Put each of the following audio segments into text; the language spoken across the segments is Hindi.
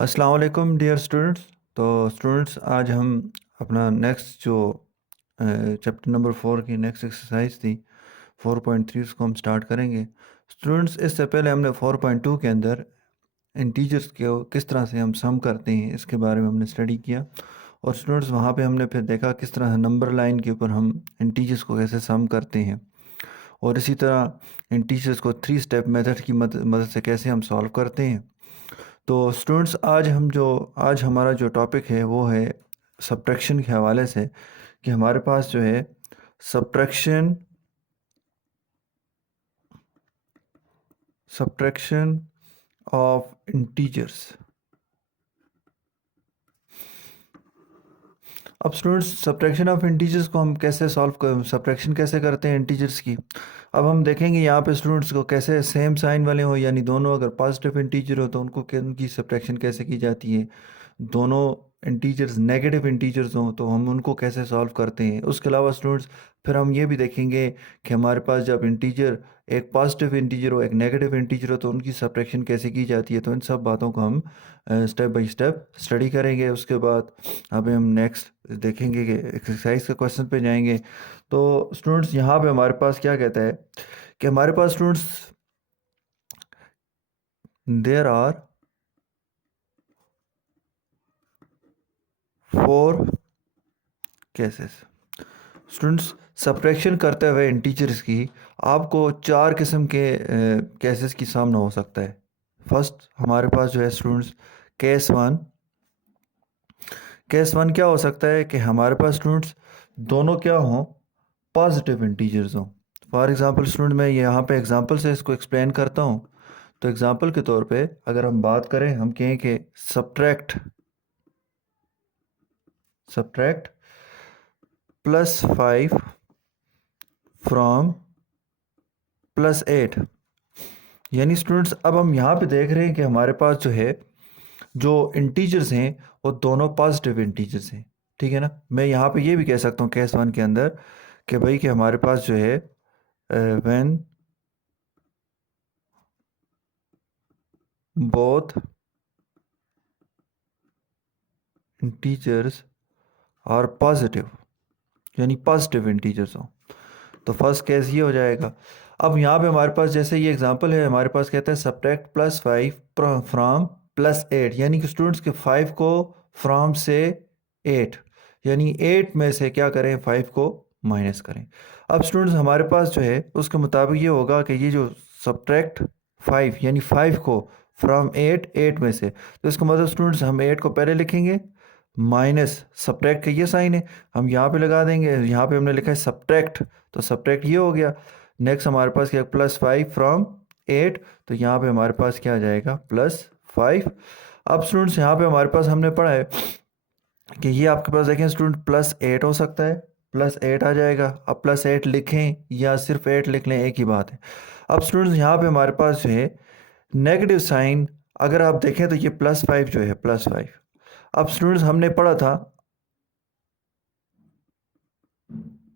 अस्सलाम वालेकुम डियर स्टूडेंट्स। तो स्टूडेंट्स, आज हम अपना नेक्स्ट जो चैप्टर नंबर 4 की नेक्स्ट एक्सरसाइज थी 4.3 उसको हम स्टार्ट करेंगे। स्टूडेंट्स, इससे पहले हमने 4.2 के अंदर इंटीजर्स को किस तरह से हम सम करते हैं इसके बारे में हमने स्टडी किया। और स्टूडेंट्स, वहाँ पे हमने फिर देखा किस तरह नंबर लाइन के ऊपर हम इंटीजर्स को कैसे सम करते हैं, और इसी तरह इंटीजर्स को 3 स्टेप मेथड की मदद से कैसे हम सॉल्व करते हैं। तो स्टूडेंट्स, आज हमारा जो टॉपिक है वो है सब्ट्रैक्शन के हवाले से, कि हमारे पास जो है सब्ट्रैक्शन सब्ट्रैक्शन ऑफ इंटीजर्स। अब स्टूडेंट्स, सब्ट्रैक्शन ऑफ इंटीजर्स को हम कैसे सब्ट्रैक्शन कैसे करते हैं इंटीजर्स की। अब हम देखेंगे यहाँ पे स्टूडेंट्स को कैसे सेम साइन वाले हो, यानी दोनों अगर पॉजिटिव इंटीजर हो तो उनकी सब्ट्रैक्शन कैसे की जाती है। दोनों इंटीजर्स नेगेटिव इंटीजर्स हों तो हम उनको कैसे सॉल्व करते हैं। उसके अलावा स्टूडेंट्स, फिर हम ये भी देखेंगे कि हमारे पास जब इंटीजर एक पॉजिटिव इंटीजर हो एक नेगेटिव इंटीजर हो तो उनकी सब्ट्रैक्शन कैसे की जाती है। तो इन सब बातों को हम स्टेप बाय स्टेप स्टडी करेंगे। उसके बाद अभी हम नेक्स्ट देखेंगे कि एक्सरसाइज के क्वेश्चन पे जाएंगे। तो स्टूडेंट्स, यहाँ पे हमारे पास क्या कहता है कि हमारे पास students there are 4 cases. Students, subtraction करते हुए इंटीजर्स की आपको 4 किस्म के केसेस की सामना हो सकता है। फर्स्ट हमारे पास जो है स्टूडेंट्स केस वन क्या हो सकता है कि हमारे पास स्टूडेंट्स दोनों क्या हों, पॉजिटिव इंटीजर्स हों। फॉर एग्जांपल स्टूडेंट, मैं यहाँ पे एग्जांपल से इसको एक्सप्लेन करता हूँ। तो एग्जांपल के तौर पे अगर हम बात करें, हम कहें कि सब्ट्रैक्ट सब्ट्रैक्ट +5 फ्रॉम +8। यानी स्टूडेंट्स, अब हम यहाँ पे देख रहे हैं कि हमारे पास जो है जो इंटीजर्स हैं वो दोनों पॉजिटिव इंटीजर्स हैं। ठीक है ना। मैं यहाँ पे ये भी कह सकता हूँ केस वन के अंदर कि भाई कि हमारे पास जो है when both integers are positive, यानी पॉजिटिव इंटीजर्स हो, तो फर्स्ट केस ये हो जाएगा। अब यहाँ पे हमारे पास जैसे ये एग्जांपल है, हमारे पास कहता है सब्ट्रैक्ट +5 फ्रॉम +8, यानी कि स्टूडेंट्स के 5 को फ्रॉम से 8, यानी 8 में से क्या करें, 5 को माइनस करें। अब स्टूडेंट्स, हमारे पास जो है उसके मुताबिक ये होगा कि ये जो सब्ट्रैक्ट 5 यानी 5 को फ्रॉम 8 में से, तो इसका मतलब स्टूडेंट्स हम 8 को पहले लिखेंगे, माइनस सब्ट्रैक्ट का ये साइन है हम यहाँ पे लगा देंगे। यहाँ पे हमने लिखा है सब्ट्रैक्ट, तो सब्ट्रैक्ट ये हो गया। नेक्स्ट हमारे पास क्या, +5 फ्रॉम 8, तो यहाँ पे हमारे पास क्या आ जाएगा, +5। अब स्टूडेंट्स, यहाँ पे हमारे पास हमने पढ़ा है कि ये आपके पास देखें स्टूडेंट +8 हो सकता है, +8 आ जाएगा। अब +8 लिखें या सिर्फ 8 लिख लें, एक ही बात है। अब स्टूडेंट्स, यहाँ पे हमारे पास जो है नेगेटिव साइन अगर आप देखें तो ये +5 जो है +5। अब स्टूडेंट्स, हमने पढ़ा था,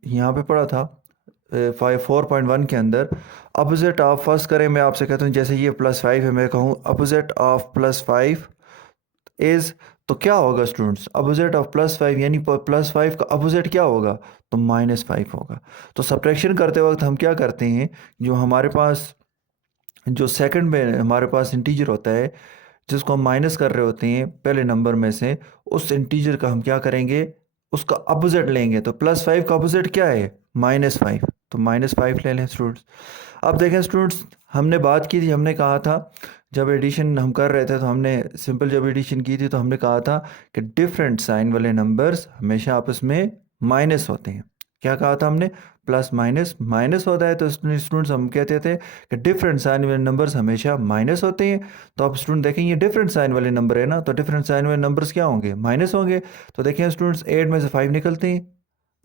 यहाँ पे पढ़ा था 4.1 के अंदर, अपोजिट ऑफ, फर्स्ट करें मैं आपसे कहता हूँ जैसे ये +5 है, मैं कहूँ अपोजिट ऑफ +5 इज़, तो क्या होगा स्टूडेंट्स, अपोजिट ऑफ +5 यानी +5 का अपोजिट क्या होगा, तो -5 होगा। तो सब्ट्रैक्शन करते वक्त हम क्या करते हैं, जो हमारे पास जो सेकंड में हमारे पास इंटीजर होता है जिसको हम माइनस कर रहे होते हैं पहले नंबर में से, उस इंटीजर का हम क्या करेंगे, उसका अपोजिट लेंगे। तो +5 का अपोजिट क्या है, -5, तो -5 ले लें स्टूडेंट्स। अब देखें स्टूडेंट्स, हमने बात की थी, हमने कहा था जब एडिशन हम कर रहे थे तो हमने सिंपल जब एडिशन की थी तो हमने कहा था कि डिफरेंट साइन वाले नंबर्स हमेशा आपस में माइनस होते हैं। क्या कहा था हमने, प्लस माइनस माइनस होता है, तो स्टूडेंट्स हम कहते थे कि डिफरेंट साइन वाले नंबर्स हमेशा माइनस होते हैं। तो आप स्टूडेंट देखें ये डिफरेंट साइन वाले नंबर है ना, तो डिफरेंट साइन वाले नंबर्स क्या होंगे, माइनस होंगे। तो देखें स्टूडेंट्स, 8 में से 5 निकलते हैं,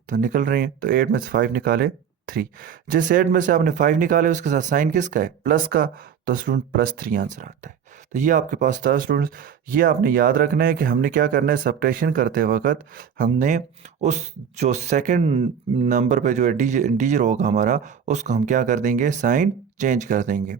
तो निकल रहे हैं, तो 8 में से 5 निकाले 3। जिस 8 में से आपने 5 निकाले उसके साथ साइन किसका है, प्लस का, तो स्टूडेंट +3 आंसर आता है। तो ये आपके पास था स्टूडेंट्स। ये आपने याद रखना है कि हमने क्या करना है, सब्ट्रैक्शन करते वक्त हमने उस जो सेकंड नंबर पे जो इंटीजर होगा हमारा, उसको हम क्या कर देंगे, साइन चेंज कर देंगे,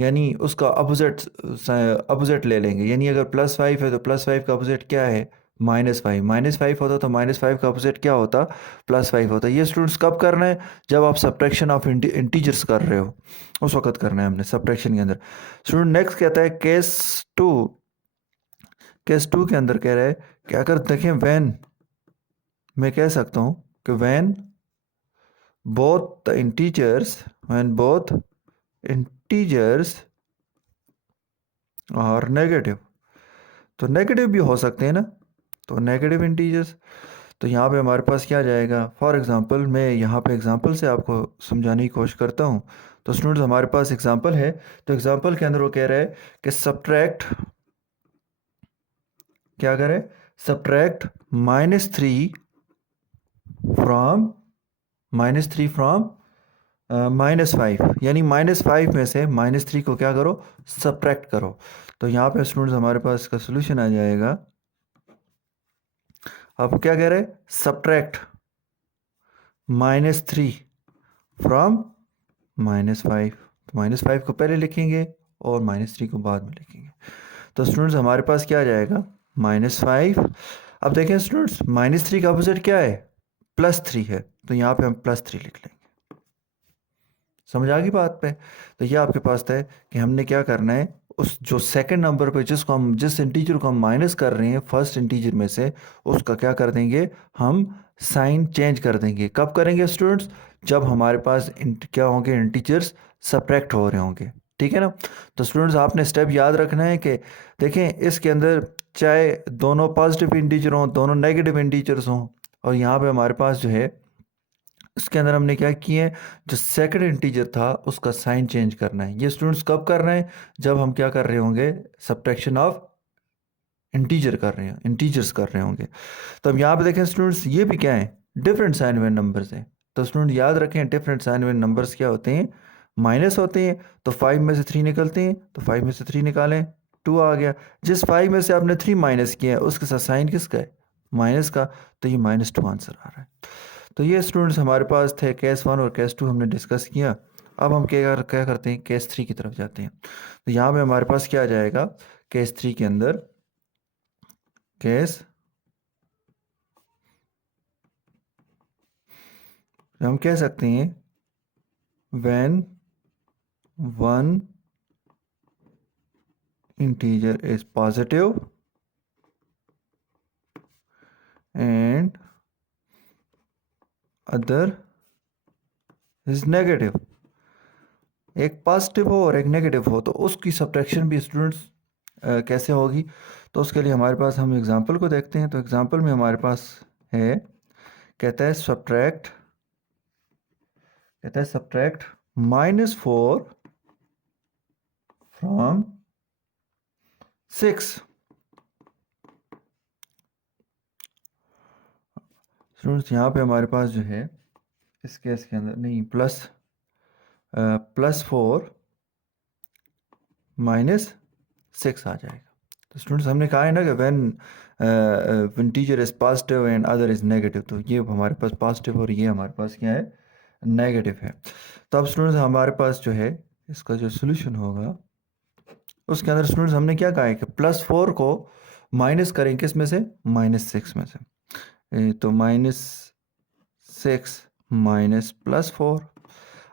यानी उसका अपोजिट ले लेंगे। यानी अगर +5 है तो +5 का अपोजिट क्या है, -5। -5 होता तो -5 का अपोजिट क्या होता, +5 होता। ये स्टूडेंट्स कब करना है, जब आप सब्ट्रैक्शन ऑफ इंटीजर्स कर रहे हो, उस वक्त करना है हमने सब्ट्रैक्शन के अंदर। स्टूडेंट नेक्स्ट कहता है केस 2 के अंदर कह रहा है कि अगर देखें व्हेन, मैं कह सकता हूँ कि when both integers are negative, तो नेगेटिव भी हो सकते हैं ना, तो नेगेटिव इंटीजर्स। तो यहाँ पे हमारे पास क्या जाएगा, फॉर एग्जांपल मैं यहाँ पे एग्जांपल से आपको समझाने की कोशिश करता हूँ। तो स्टूडेंट्स हमारे पास एग्जांपल है, तो एग्जांपल के अंदर वो कह रहा है कि सब्ट्रैक्ट, क्या करे, सब्ट्रैक्ट -3 फ्रॉम -5, यानी -5 में से -3 को क्या करो, सब्ट्रैक्ट करो। तो यहाँ पे स्टूडेंट्स हमारे पास इसका सोल्यूशन आ जाएगा। अब क्या कह रहे हैं, सब्ट्रैक्ट -3 फ्रॉम -5, तो -5 को पहले लिखेंगे और -3 को बाद में लिखेंगे। तो स्टूडेंट्स हमारे पास क्या आ जाएगा, -5। अब देखें स्टूडेंट्स, -3 का अपोजिट क्या है, +3 है, तो यहाँ पे हम +3 लिख लेंगे। समझ आ गई बात पे। तो ये आपके पास है कि हमने क्या करना है, उस जो सेकंड नंबर पे जिस इंटीजर को हम माइनस कर रहे हैं फर्स्ट इंटीजर में से, उसका क्या कर देंगे, हम साइन चेंज कर देंगे। कब करेंगे स्टूडेंट्स, जब हमारे पास क्या होंगे, इंटीजर्स सब्ट्रैक्ट हो रहे होंगे, ठीक है ना। तो स्टूडेंट्स आपने स्टेप याद रखना है कि देखें इसके अंदर चाहे दोनों पॉजिटिव इंटीजर हों, दोनों नेगेटिव इंटीजर्स हों, और यहाँ पे हमारे पास जो है इसके अंदर हमने क्या किया है, जो सेकंड इंटीजर था उसका साइन चेंज करना है। ये स्टूडेंट्स कब करना है, जब हम क्या कर रहे होंगे, सब्ट्रैक्शन ऑफ इंटीजर्स कर रहे होंगे। तो अब यहाँ पे देखें स्टूडेंट्स, ये भी क्या है, डिफरेंट साइन वेन नंबर्स हैं। तो स्टूडेंट याद रखें, डिफरेंट साइन वेन नंबर्स क्या होते हैं, माइनस होते हैं। तो 5 में से 3 निकलते हैं, तो 5 में से 3 निकालें, 2 आ गया। जिस 5 में से आपने 3 माइनस किया है उसके साथ साइन किसका है, माइनस का, तो ये -2 आंसर आ रहा है। तो ये स्टूडेंट्स हमारे पास थे केस 1 और केस 2 हमने डिस्कस किया। अब हम क्या करते हैं, केस 3 की तरफ जाते हैं। तो यहाँ पे हमारे पास क्या आ जाएगा, केस 3 के अंदर हम कह सकते हैं when one integer is positive and other is negative, एक पॉजिटिव हो और एक नेगेटिव हो, तो उसकी सब्ट्रैक्शन भी स्टूडेंट्स कैसे होगी। तो उसके लिए हमारे पास, हम एग्जांपल को देखते हैं। तो एग्जांपल में हमारे पास है, कहता है सब्ट्रैक्ट -4 फ्रॉम 6। स्टूडेंट्स यहाँ पे हमारे पास जो है, इस केस के अंदर नहीं, +4 -6 आ जाएगा। तो स्टूडेंट्स हमने कहा है ना कि when integer is positive and other is negative, तो ये हमारे पास पॉजिटिव और ये हमारे पास क्या है, नेगेटिव है। तो अब स्टूडेंट्स हमारे पास जो है, इसका जो सोल्यूशन होगा, उसके अंदर स्टूडेंट्स हमने क्या कहा है कि +4 को माइनस करें किस में से, -6 में से। तो -6 माइनस +4।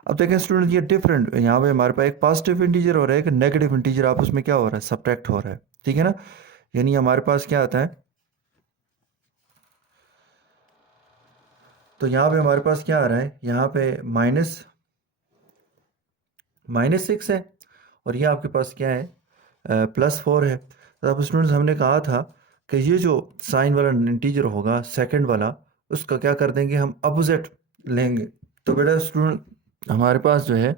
अब देखें स्टूडेंट, ये डिफरेंट, यहाँ पे हमारे पास एक पॉजिटिव इंटीजर हो रहा है, एक नेगेटिव इंटीजर, आपस में क्या हो रहा है, सब्ट्रैक्ट हो रहा है, ठीक है ना। यानी हमारे पास क्या आता है, तो यहाँ पे हमारे पास क्या आ रहा है, यहाँ पे -6 है, और ये आपके पास क्या है, +4 है। तो अब स्टूडेंट्स हमने कहा था कि ये जो साइन वाला इंटीजर होगा सेकंड वाला, उसका क्या कर देंगे, हम अपोजिट लेंगे। तो बेटा स्टूडेंट हमारे पास जो है,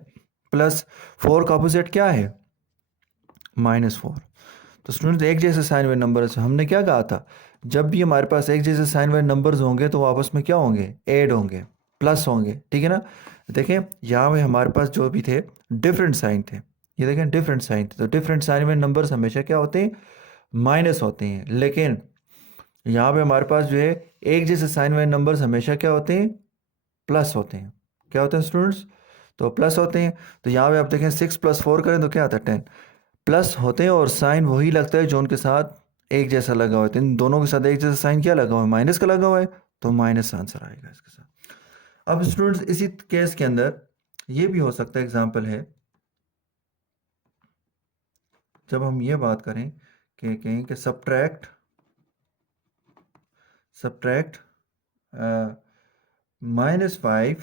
+4 का अपोजिट क्या है, -4। तो स्टूडेंट एक जैसे साइन वाले नंबर्स, हमने क्या कहा था, जब भी हमारे पास एक जैसे साइन वाले नंबर्स होंगे तो वो आपस में क्या होंगे, ऐड होंगे, प्लस होंगे, ठीक है ना। देखें यहाँ पे हमारे पास जो भी थे डिफरेंट साइन थे, ये देखें डिफरेंट साइन थे, तो डिफरेंट साइन में नंबर्स हमेशा क्या होते हैं, माइनस होते हैं। लेकिन यहाँ पे हमारे पास जो है एक जैसे साइन में नंबर्स हमेशा क्या होते हैं, प्लस होते हैं। क्या होते हैं स्टूडेंट्स, तो प्लस होते हैं। तो यहाँ पे आप देखें 6 + 4 करें तो क्या आता है 10, प्लस होते हैं और साइन वही लगता है जो उनके साथ एक जैसा लगा हुआ है। इन दोनों के साथ एक जैसा साइन क्या लगा हुआ है, माइनस का लगा हुआ है, तो माइनस आंसर आएगा इसके साथ। अब स्टूडेंट्स इसी केस के अंदर ये भी हो सकता है, एग्जाम्पल है जब हम ये बात करें कि कहें कि सब्ट्रैक्ट -5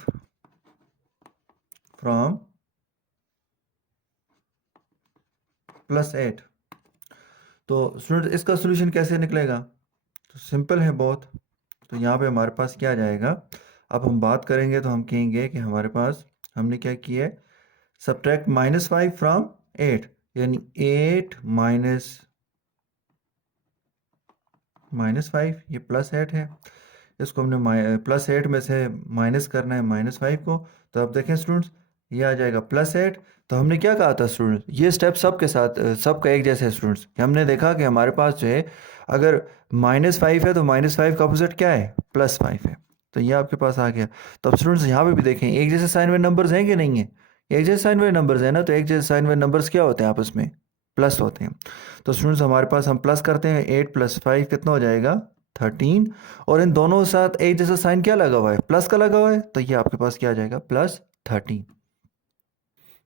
फ्रॉम +8, तो स्टूडेंट इसका सोल्यूशन कैसे निकलेगा, तो सिंपल है बहुत। तो यहाँ पे हमारे पास क्या आ जाएगा, अब हम बात करेंगे तो हम कहेंगे कि हमारे पास हमने क्या किया है, सब्ट्रैक्ट -5 फ्रॉम 8, यानी 8 -5, ये +8 है, इसको हमने +8 में से माइनस करना है -5 को। तो अब देखें स्टूडेंट्स, ये आ जाएगा +8। तो हमने क्या कहा था स्टूडेंट्स, ये स्टेप सबके साथ सबका एक जैसे है स्टूडेंट्स। हमने देखा कि हमारे पास जो है अगर -5 है तो -5 का अपोजिट क्या है, +5 है। तो ये आपके पास आ गया। तो अब स्टूडेंट्स यहाँ पे भी देखें एक जैसे साइन में नंबर्स हैं कि नहीं है, एक जैसे साइन में नंबर्स है ना, तो एक जैसे साइन में नंबर्स क्या होते हैं, आपस में प्लस होते हैं। तो स्टूडेंट्स हमारे पास हम प्लस करते हैं, 8 + 5 कितना हो जाएगा, 13। और इन दोनों के साथ एक जैसा साइन क्या लगा हुआ है, प्लस का लगा हुआ है, तो ये आपके पास क्या आ जाएगा, +13।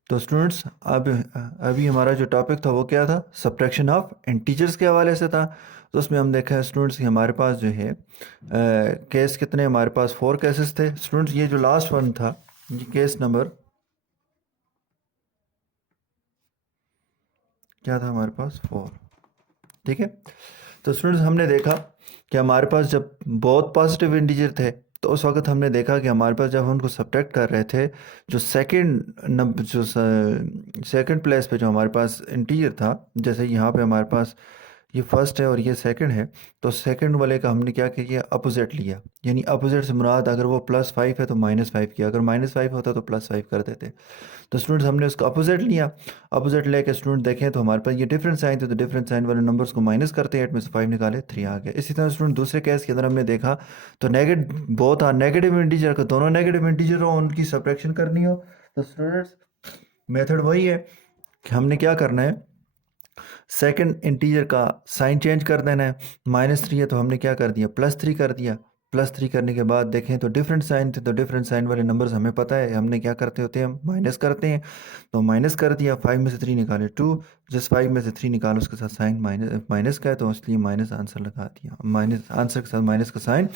तो स्टूडेंट्स अब अभी हमारा जो टॉपिक था वो क्या था, सब्ट्रैक्शन ऑफ इंटीजर्स के हवाले से था। तो उसमें हम देखा है स्टूडेंट्स कि हमारे पास जो है केस कितने, हमारे पास 4 केसेस थे स्टूडेंट्स। ये जो लास्ट वन था, ये केस नंबर क्या था हमारे पास, 4। ठीक है। तो स्टूडेंट्स हमने देखा कि हमारे पास जब बहुत पॉजिटिव इंटीजर थे तो उस वक्त हमने देखा कि हमारे पास जब हम उनको सब्ट्रैक्ट कर रहे थे, जो सेकंड नंबर जो सेकंड प्लेस पे जो हमारे पास इंटीजर था, जैसे यहाँ पे हमारे पास ये फर्स्ट है और ये सेकंड है, तो सेकंड वाले का हमने क्या किया, अपोजिट लिया। यानी अपोजिट से मुराद अगर वो +5 है तो -5 किया, अगर -5 होता तो +5 कर देते। तो स्टूडेंट्स हमने उसका अपोजिट लिया। अपोजिट लेके स्टूडेंट देखें तो हमारे पास ये डिफरेंट साइन थे, तो डिफरेंट साइन वाले नंबर्स को माइनस करते हैं, 8 में से 5 निकाले, 3 आ गया। इसी तरह स्टूडेंट दूसरे केस के अंदर हमने देखा तो बहुत नेगेटिव इंटीजर का, दोनों नेगेटिव इंटीजर हो, उनकी सब्ट्रैक्शन करनी हो, तो स्टूडेंट्स मेथड वही है कि हमने क्या करना है, सेकंड इंटीजर का साइन चेंज कर देना है। -3 है तो हमने क्या कर दिया, +3 कर दिया। +3 करने के बाद देखें तो डिफरेंट साइन थे, तो डिफरेंट साइन वाले नंबर्स हमें पता है हमने क्या करते होते हैं, हम माइनस करते हैं। तो माइनस कर दिया, 5 में से 3 निकाले 2, जिस 5 में से 3 निकालो उसके साथ साइन माइनस माइनस का है, तो इसलिए माइनस आंसर लगा दिया, माइनस आंसर के साथ माइनस का साइन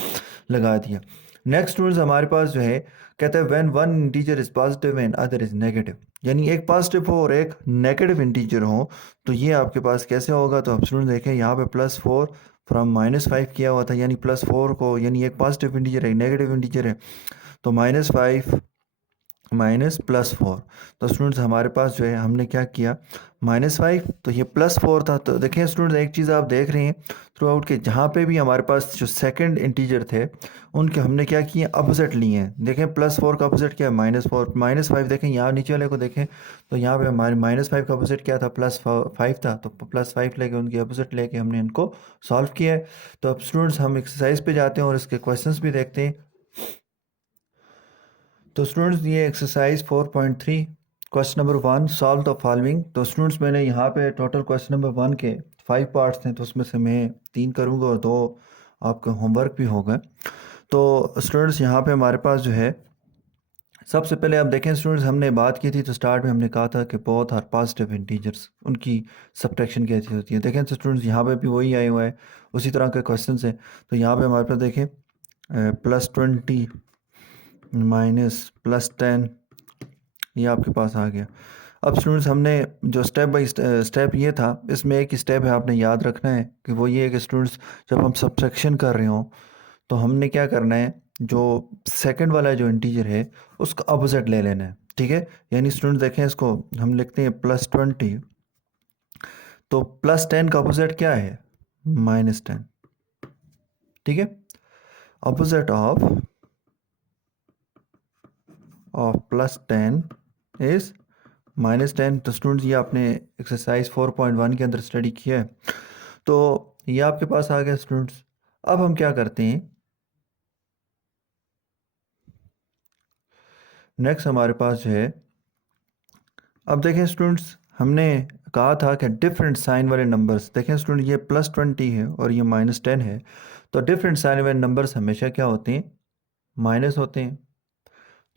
लगा दिया। नेक्स्ट रूल्स हमारे पास जो है, कहते हैं when one integer is positive and other is negative, यानी एक पॉजिटिव हो और एक नेगेटिव इंटीजर हो, तो ये आपके पास कैसे होगा। तो आप स्टूडेंट देखें यहाँ पे +4 फ्रॉम -5 किया हुआ था, यानी +4 को, यानी एक पॉजिटिव इंटीजर है एक नेगेटिव इंटीजर है, तो -5 -+4। तो स्टूडेंट्स हमारे पास जो है हमने क्या किया, -5 तो ये +4 था। तो देखें स्टूडेंट्स एक चीज़ आप देख रहे हैं थ्रू आउट के, जहाँ पे भी हमारे पास जो सेकंड इंटीजर थे उनके हमने क्या किए, अपोजिट लिए हैं। देखें +4 का अपोजिट क्या है, -4। -5 देखें यहाँ नीचे वाले को देखें, तो यहाँ पे हमारे -5 का अपोजिट क्या था, +5 था, तो +5 लेके उनके अपोजिट लेके हमने इनको सॉल्व किया है। तो अब स्टूडेंट्स हम एक्सरसाइज पे जाते हैं और इसके क्वेश्चंस भी देखते हैं। तो स्टूडेंट्स ये exercise 4.3 question number 1, solve the following. तो स्टूडेंट्स मैंने यहाँ पे टोटल क्वेश्चन नंबर 1 के 5 पार्ट्स हैं, तो उसमें से मैं 3 करूँगा और 2 आपका होमवर्क भी होगा। तो स्टूडेंट्स यहाँ पे हमारे पास जो है, सबसे पहले आप देखें स्टूडेंट्स, हमने बात की थी तो स्टार्ट में हमने कहा था कि बोथ आर पॉजिटिव इंटीजर्स, उनकी सब्ट्रैक्शन कैसी होती है। देखें तो स्टूडेंट्स यहाँ पे भी वही आए हुआ है, उसी तरह के क्वेश्चन है। तो यहाँ पे हमारे पास देखें +20 -+10, ये आपके पास आ गया। अब स्टूडेंट्स हमने जो स्टेप बाय स्टेप ये था, इसमें एक स्टेप है आपने याद रखना है कि वो ये है कि स्टूडेंट्स जब हम सब्ट्रैक्शन कर रहे हों तो हमने क्या करना है, जो सेकंड वाला जो इंटीजर है उसका अपोजिट ले लेना है। ठीक है, यानी स्टूडेंट देखें इसको हम लिखते हैं +20, तो +10 का अपोजिट क्या है, -10। ठीक है, अपोजिट ऑफ +10 इज -10। तो स्टूडेंट्स ये आपने एक्सरसाइज 4.1 के अंदर स्टडी किया है, तो ये आपके पास आ गया स्टूडेंट्स। अब हम क्या करते हैं, नेक्स्ट हमारे पास जो है, अब देखें स्टूडेंट्स, हमने कहा था कि डिफरेंट साइन वाले नंबर्स, देखें स्टूडेंट ये +20 है और ये -10 है, तो डिफरेंट साइन वाले नंबर्स हमेशा क्या होते हैं, माइनस होते हैं।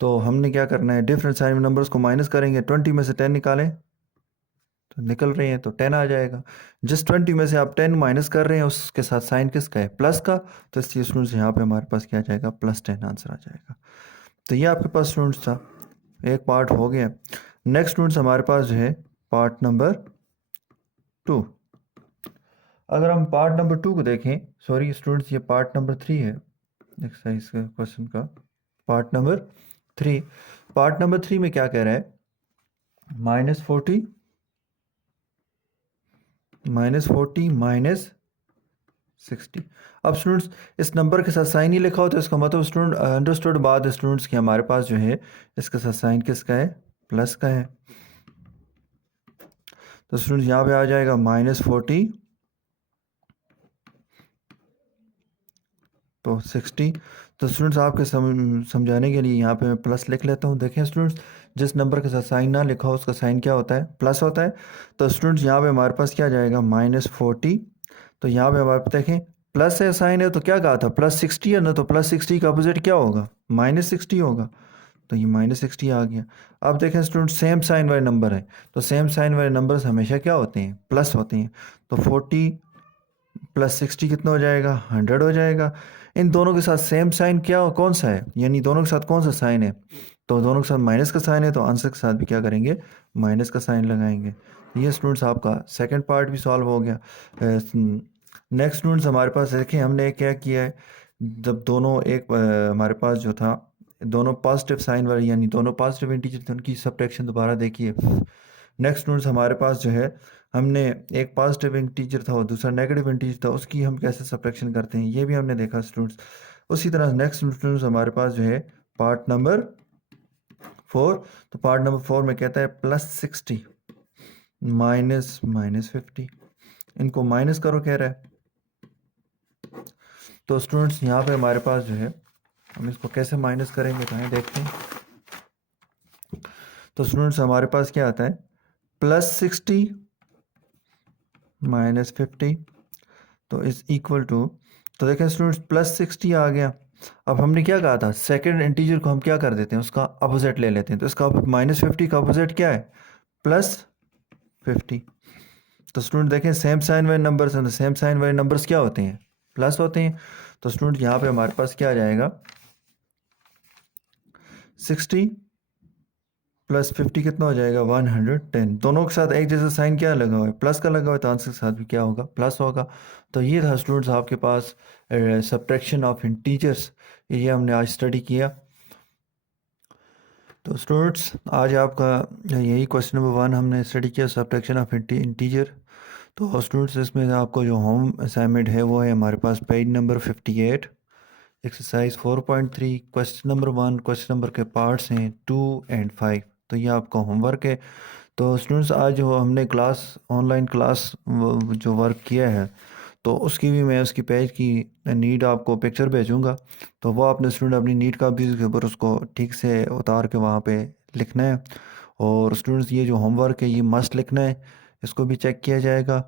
तो हमने क्या करना है, डिफरेंट साइन वाले नंबर्स को माइनस करेंगे, 20 में से 10 निकालें तो निकल रहे हैं तो 10 आ जाएगा। जिस 20 में से आप 10 माइनस कर रहे हैं उसके साथ साइन किसका है, प्लस का, तो इसलिए स्टूडेंट्स यहाँ पे हमारे पास क्या आ जाएगा, +10 आंसर आ जाएगा। तो ये आपके पास स्टूडेंट्स था, एक पार्ट हो गया। नेक्स्ट स्टूडेंट्स हमारे पास जो है पार्ट नंबर 2। अगर हम पार्ट नंबर 2 को देखें, सॉरी स्टूडेंट्स ये पार्ट नंबर 3 है एक्सरसाइज के क्वेश्चन का, पार्ट नंबर 3। पार्ट नंबर 3 में क्या कह रहा है, -40 -60। अब स्टूडेंट्स इस नंबर के साथ साइन ही लिखा हो तो इसका मतलब स्टूडेंट अंडरस्टूड बात है स्टूडेंट्स कि हमारे पास जो है इसके साथ साइन किसका है, प्लस का है। तो स्टूडेंट्स यहाँ पे आ जाएगा -40 तो 60। तो स्टूडेंट्स आपके समझाने के लिए यहाँ पे मैं प्लस लिख लेता हूँ। देखें स्टूडेंट्स, जिस नंबर के साथ साइन ना लिखा हो उसका साइन क्या होता है, प्लस होता है। तो स्टूडेंट्स यहाँ पे हमारे पास क्या आ जाएगा, -40। तो यहाँ पे हमारे पास देखें प्लस है, साइन है, तो क्या कहा था, +60 है ना, तो +60 का अपोजिट क्या होगा, -60 होगा। तो ये -60 आ गया। अब देखें स्टूडेंट, सेम साइन वाले नंबर है, तो सेम साइन वाले नंबर्स हमेशा क्या होते हैं, प्लस होते हैं। तो 40 + 60 कितना हो जाएगा, 100 हो जाएगा। इन दोनों के साथ सेम साइन क्या कौन सा है, यानी दोनों के साथ कौन सा साइन है, तो दोनों के साथ माइनस का साइन है, तो आंसर के साथ भी क्या करेंगे, माइनस का साइन लगाएंगे। ये स्टूडेंट्स आपका सेकंड पार्ट भी सॉल्व हो गया। नेक्स्ट स्टूडेंट्स हमारे पास देखें हमने क्या किया है, जब दोनों एक हमारे पास जो था दोनों पॉजिटिव साइन वाले यानी दोनों पॉजिटिव इंटीजर थे, उनकी सब्ट्रैक्शन दोबारा देखिए। नेक्स्ट स्टूडेंट्स हमारे पास जो है, हमने एक पॉजिटिव इंटीजर था और दूसरा नेगेटिव इंटीजर था, उसकी हम कैसे सब्ट्रैक्शन करते हैं ये भी हमने देखा स्टूडेंट्स। उसी तरह नेक्स्ट स्टूडेंट्स हमारे पास जो है पार्ट नंबर 4। तो पार्ट नंबर 4 में कहता है +60 -50, इनको माइनस करो कह रहा है। तो स्टूडेंट्स यहाँ पे हमारे पास जो है, हम इसको कैसे माइनस करेंगे तो आइए देखते हैं। तो स्टूडेंट्स हमारे पास क्या आता है, +60 -50 तो इज इक्वल टू, तो देखें स्टूडेंट्स +60 आ गया। अब हमने क्या कहा था, सेकंड इंटीजर को हम क्या कर देते हैं, उसका अपोजिट ले लेते हैं। तो इसका -50 का अपोजिट क्या है, +50। तो स्टूडेंट देखें सेम साइन वाले नंबर्स हैं, तो सेम साइन वाले नंबर्स क्या होते हैं, प्लस होते हैं। तो स्टूडेंट यहाँ पे हमारे पास क्या आ जाएगा, 60 + 50 कितना हो जाएगा, 110। दोनों के साथ एक जैसा साइन क्या लगा हुआ है, प्लस का लगा हुआ है, तो आंसर के साथ भी क्या होगा, प्लस होगा। तो ये था स्टूडेंट्स आपके पास सब्ट्रैक्शन ऑफ इंटीजर्स, ये हमने आज स्टडी किया। तो स्टूडेंट्स आज आपका यही क्वेश्चन नंबर 1 हमने स्टडी किया, सब्ट्रैक्शन ऑफ इंटीजर। तो स्टूडेंट्स इसमें आपको जो होम असाइनमेंट है वो है हमारे पास page number 58, exercise 4.3, question number 1, question number के पार्ट्स हैं 2 और 5। तो ये आपका होमवर्क है। तो स्टूडेंट्स आज जो हमने क्लास ऑनलाइन क्लास जो वर्क किया है, तो उसकी भी मैं उसकी पेज की नीड आपको पिक्चर भेजूँगा। तो वो आपने स्टूडेंट अपनी नीड का भी उसके ऊपर उसको ठीक से उतार के वहाँ पे लिखना है। और स्टूडेंट्स ये जो होमवर्क है ये मस्ट लिखना है, इसको भी चेक किया जाएगा।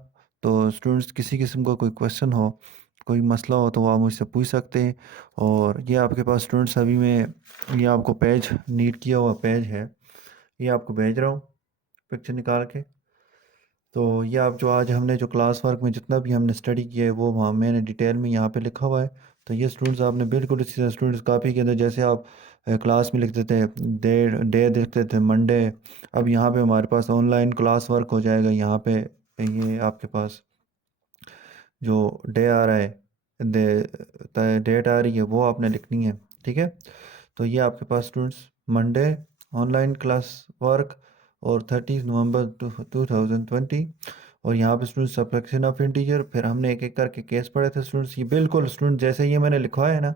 तो स्टूडेंट्स किसी किस्म का कोई क्वेश्चन हो, कोई मसला हो तो वो आप मुझसे पूछ सकते हैं। और ये आपके पास स्टूडेंट्स अभी मैं ये आपको पेज नीड किया हुआ पेज है, ये आपको भेज रहा हूँ पिक्चर निकाल के। तो ये आप जो आज हमने जो क्लास वर्क में जितना भी हमने स्टडी किया है वो वहाँ मैंने डिटेल में यहाँ पे लिखा हुआ है। तो ये स्टूडेंट्स आपने बिल्कुल इसी तरह स्टूडेंट्स कॉपी के अंदर जैसे आप क्लास में लिखते थे डे डे लिखते थे मंडे, अब यहाँ पे हमारे पास ऑनलाइन क्लास वर्क हो जाएगा। यहाँ पे ये आपके पास जो डे आ रहा है, डेट आ रही है वो आपने लिखनी है, ठीक है। तो ये आपके पास students Monday online class work और 30 नवंबर 2020। और यहाँ पे स्टूडेंट सब्ट्रैक्शन ऑफ इंटीजर, फिर हमने एक एक करके केस पढ़े थे स्टूडेंट्स। ये बिल्कुल स्टूडेंट जैसे ये मैंने लिखवाया है ना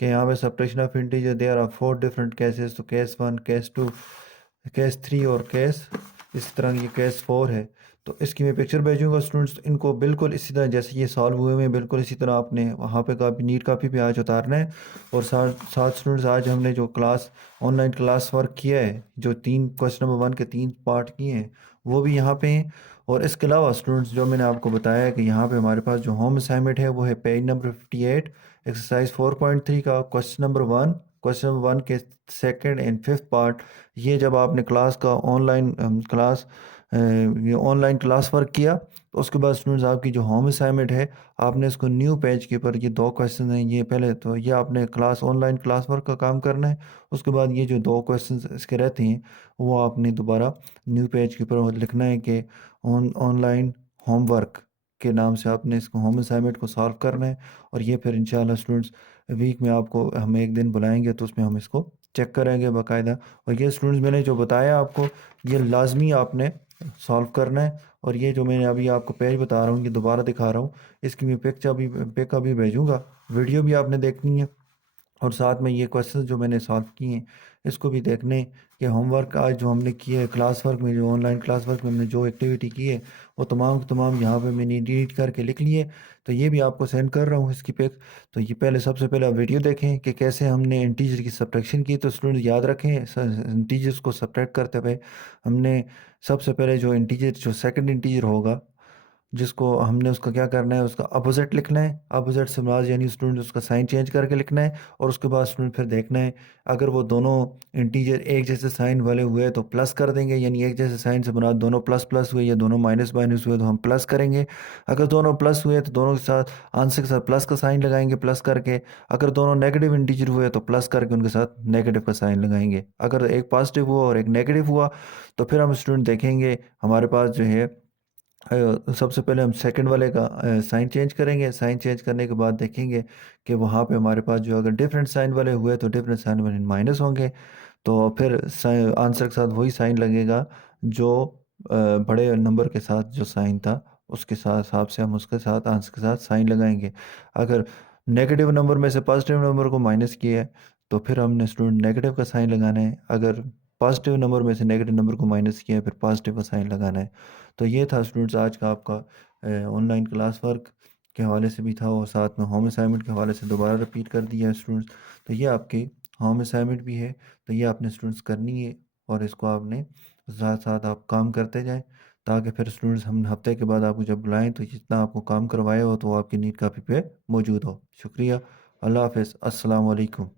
कि यहाँ पे subtraction of integer there are 4 different cases, तो केस 1, केस 2, केस 3 और केस इसी तरह ये केस 4 है, तो इसकी मैं पिक्चर भेजूंगा स्टूडेंट्स। इनको बिल्कुल इसी तरह जैसे ये सॉल्व हुए हुए हैं, बिल्कुल इसी तरह आपने वहाँ पे कापी नीट कापी पे आज उतारना है। और साथ साथ स्टूडेंट्स आज हमने जो क्लास ऑनलाइन क्लास वर्क किया है, जो 3 क्वेश्चन नंबर 1 के 3 पार्ट किए हैं, वो भी यहाँ पे हैं। और इसके अलावा स्टूडेंट्स जो मैंने आपको बताया है कि यहाँ पे हमारे पास जो होम असाइनमेंट है वो है पेज नंबर 58, एक्सरसाइज 4.3 का क्वेश्चन नंबर 1, क्वेश्चन नंबर 1 के सेकंड एंड फिफ्थ पार्ट। ये जब आपने क्लास का ऑनलाइन क्लास ये ऑनलाइन क्लास वर्क किया, तो उसके बाद स्टूडेंट्स आपकी जो होम असाइनमेंट है, आपने इसको न्यू पेज के ऊपर, ये 2 क्वेश्चन हैं, ये पहले तो ये आपने क्लास ऑनलाइन क्लास वर्क का काम करना है। उसके बाद ये जो 2 क्वेश्चन इसके रहते हैं, वो आपने दोबारा न्यू पेज के ऊपर लिखना है कि ऑनलाइन होमवर्क के नाम से आपने इसको होम असाइनमेंट को सॉल्व करना है। और ये फिर इंशाल्लाह स्टूडेंट्स वीक में आपको हम एक दिन बुलाएंगे, तो उसमें हम इसको चेक करेंगे बाकायदा। और ये स्टूडेंट्स मैंने जो बताया आपको, ये लाजमी आपने सॉल्व करना है। और ये जो मैंने अभी आपको पेज बता रहा हूँ, ये दोबारा दिखा रहा हूँ, इसकी मैं पिक अभी भेजूंगा, वीडियो भी आपने देखनी है। और साथ में ये क्वेश्चन जो मैंने सॉल्व किए हैं, इसको भी देखने कि होमवर्क आज जो हमने किए है क्लास वर्क में, जो ऑनलाइन क्लास वर्क में हमने जो एक्टिविटी की है, वो तमाम की तमाम यहाँ पे मैंने एडिट करके लिख लिए। तो ये भी आपको सेंड कर रहा हूँ इसकी पिक। तो ये पहले सबसे पहले आप वीडियो देखें कि कैसे हमने इंटीजर की सब्ट्रैक्शन की। तो स्टूडेंट याद रखें, इंटीजर्स को सब्ट्रैक्ट करते हुए हमने सबसे पहले जो इंटीजर, जो सेकंड इंटीजर होगा, जिसको हमने उसका क्या करना है, उसका अपोजिट लिखना है। अपोजिट से मुराद यानी स्टूडेंट उसका साइन चेंज करके लिखना है। और उसके बाद स्टूडेंट फिर देखना है, अगर वो दोनों इंटीजर एक जैसे साइन वाले हुए तो प्लस कर देंगे, यानी एक जैसे साइन से मुराद दोनों प्लस प्लस हुए या दोनों माइनस माइनस हुए तो हम प्लस करेंगे। अगर दोनों प्लस हुए तो दोनों के साथ आंसर के साथ प्लस का साइन लगाएंगे, प्लस करके। अगर दोनों नेगेटिव इंटीजर हुए तो प्लस करके उनके साथ नेगेटिव का साइन लगाएंगे। अगर एक पॉजिटिव हुआ और एक नेगेटिव हुआ, तो फिर हम स्टूडेंट देखेंगे हमारे पास जो है सबसे पहले हम सेकंड वाले का साइन चेंज करेंगे। साइन चेंज करने के बाद देखेंगे कि वहाँ पे हमारे पास जो अगर डिफरेंट साइन वाले हुए तो डिफरेंट साइन वाले माइनस होंगे। तो फिर आंसर के साथ वही साइन लगेगा जो बड़े नंबर के साथ जो साइन था, उसके साथ हिसाब से हम उसके साथ आंसर के साथ साइन लगाएंगे। अगर नेगेटिव नंबर में से पॉजिटिव नंबर को माइनस किया है, तो फिर हमने स्टूडेंट नेगेटिव का साइन लगाना है। अगर पॉजिटिव नंबर में से नेगेटिव नंबर को माइनस किया है, फिर पॉजिटिव का साइन लगाना है। तो ये था स्टूडेंट्स आज का आपका ऑनलाइन क्लास वर्क के हवाले से भी था, और साथ में होम असाइनमेंट के हवाले से दोबारा रिपीट कर दिया है स्टूडेंट्स। तो ये आपकी होम असाइनमेंट भी है, तो ये आपने स्टूडेंट्स करनी है। और इसको आपने साथ साथ आप काम करते जाएं, ताकि फिर स्टूडेंट्स हम हफ्ते के बाद आपको जब बुलाएं तो जितना आपको काम करवाया हो तो वो आपकी नीट कॉपी पे मौजूद हो। शुक्रिया। अल्लाह हाफ़िज़। अस्सलाम वालेकुम।